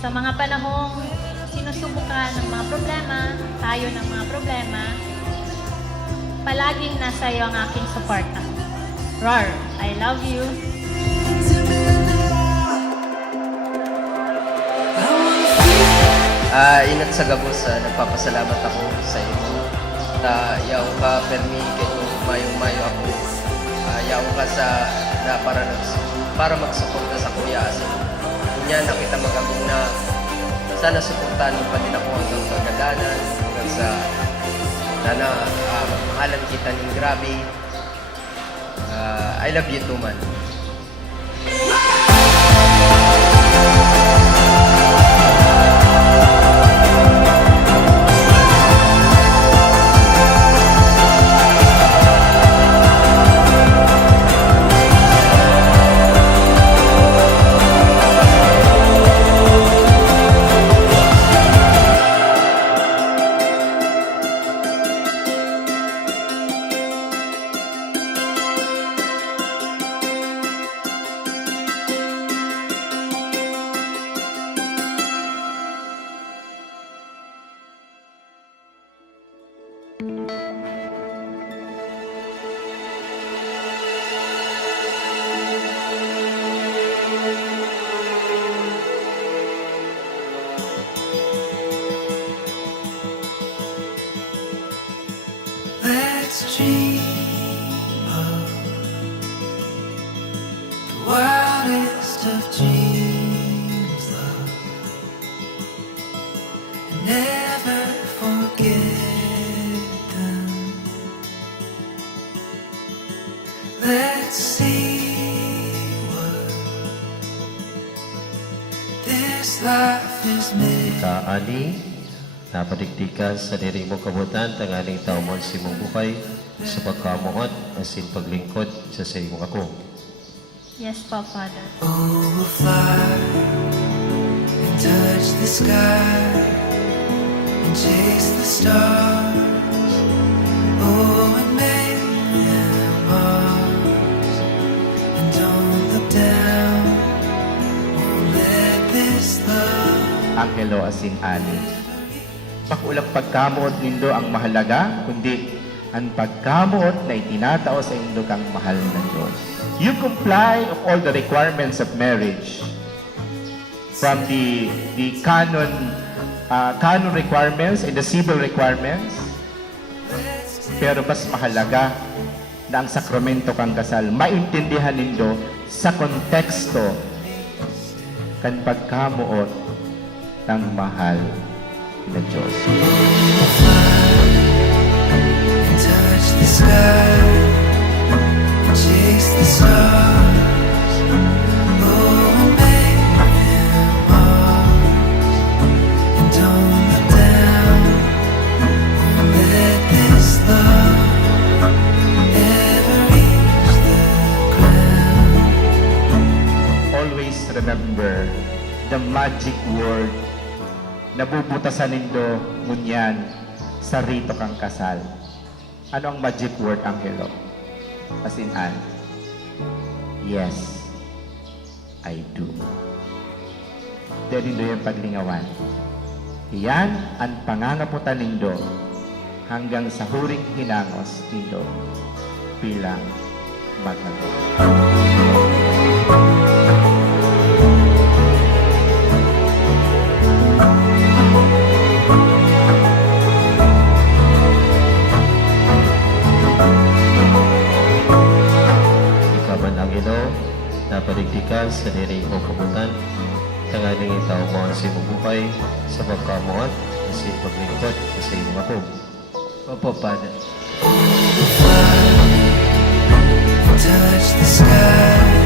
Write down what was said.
Sa mga panahong sinusubukan ng mga problema, tayo ng mga problema, palaging nasa iyo ang aking suporta. Rar, I love you. Ingat sa gabos, nagpapasalamat ako sa iyo. Yaw ka permi kayo mayong-mayo ako. Yaw ka sa para magsuporta sa kuya asin. Kunya nakita magagong na sana suportahan mo pa din ako hanggang kagadanan, hanggang sa sana magmahalan kita ng grabe. I love you too, man. Let's dream of the wildest of dreams, love, and never forget them. Let's see what this life is made. Kaani, napadigdikan sa diri mo kabutan, tanganing taumon si mong buhay, sa pagkamuot, asin paglingkod sa imong ako. Yes po, Father. Oh, we'll fly and touch the sky and chase the stars. Oh, and make them ours. And don't look down. Won't let this love. Angelo asin ani. Pakulang pagkamuot nindo ang mahalaga, kundi ang pagkamuot na itinatao sa indo kang mahal ng Diyos. You comply of all the requirements of marriage, from the canon requirements and the civil requirements, pero mas mahalaga na ang sakramento kang kasal maintindihan nindo sa konteksto kan pagkamuot ng mahal na Diyos. And touch the sky and chase the stars. Oh, and make them ours. And don't look down. Won't let this love ever reach the ground. Always remember the magic word na bubutasan nindo ngunyan sa rito kang kasal. Ano ang magic word, Angelo? As in, yes, I do. Dahil nindo yung paglingawan. Iyan ang pangangaputan nindo hanggang sa huring hinangos nindo bilang magkagawa. Napadigdikan sa diri mo kabutan, tanganing itaw mo ang imong buhay, sa pagkamuot, sa paglingkod sa imong ako. Opo, Father. Touch the sky